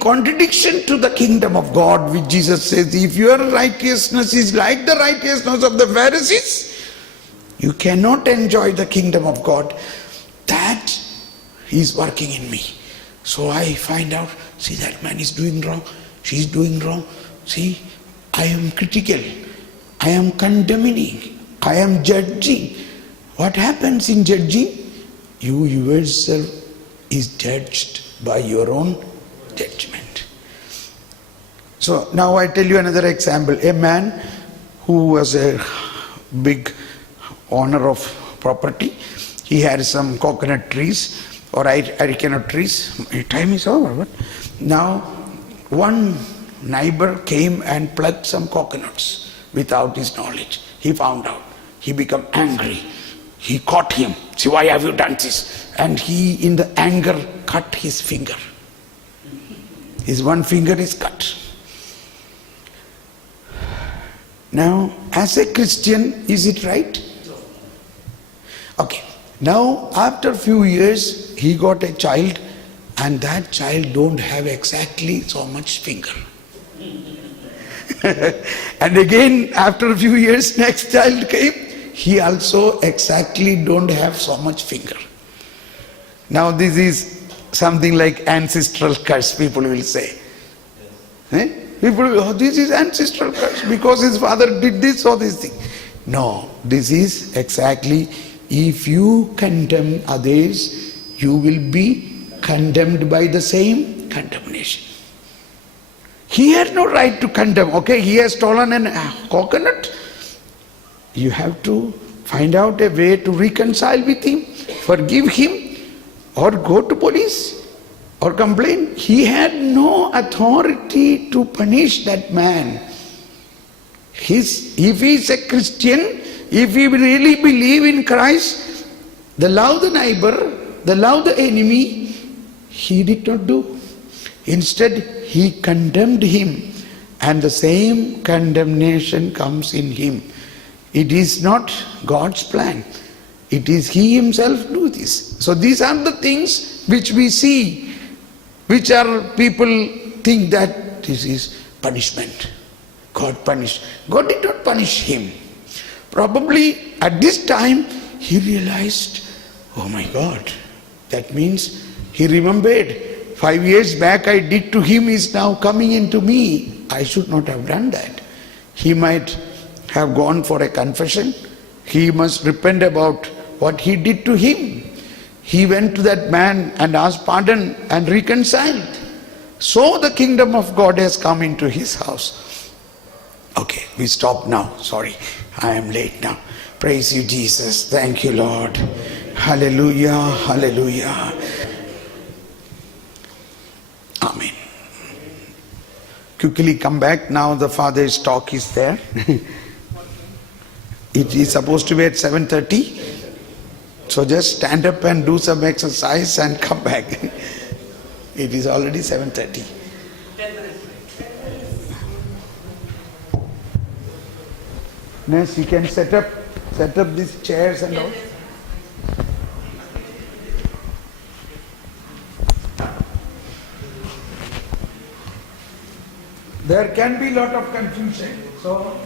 contradiction to the kingdom of God, which Jesus says, if your righteousness is like the righteousness of the Pharisees, you cannot enjoy the kingdom of God. That is working in me. So I find out, see, that man is doing wrong, she is doing wrong. See, I am critical, I am condemning, I am judging. What happens in judging? You yourself is judged by your own judgment. So now I tell you another example. A man who was a big owner of property, he had some coconut trees or arecanut trees. Time is over. But now one neighbor came and plucked some coconuts without his knowledge. He found out. He became angry. He caught him. See, why have you done this? And he, in the anger, cut his finger. His one finger is cut. Now, as a Christian, is it right? Okay. Now, after a few years, he got a child, and that child don't have exactly so much finger. And again, after a few years, next child came, he also exactly don't have so much finger. Now this is something like ancestral curse, people will say. People will, oh, this is ancestral curse because his father did this or this thing. No, this is exactly, if you condemn others, you will be condemned by the same condemnation. He had no right to condemn. Okay, he has stolen a coconut. You have to find out a way to reconcile with him, forgive him, or go to police or complain. He had no authority to punish that man. If he is a Christian, if he really believe in Christ, the love the neighbor, the love the enemy, he did not do. Instead, he condemned him, and the same condemnation comes in him. It is not God's plan. It is He Himself do this. So these are the things which we see, which are people think that this is punishment. God punished. God did not punish him. Probably at this time he realized, oh my God, that means he remembered 5 years back I did to him is now coming into me. I should not have done that. He might have gone for a confession. He must repent about what he did to him. He went to that man and asked pardon and reconciled. So the kingdom of God has come into his house. Okay, we stop now. Sorry, I am late now. Praise you, Jesus. Thank you, Lord. Hallelujah, hallelujah. Amen. Quickly come back. Now the Father's talk is there. It is supposed to be at 7:30. So just stand up and do some exercise and come back. It is already 7:30. Next, you can set up these chairs and all. There can be a lot of confusion. So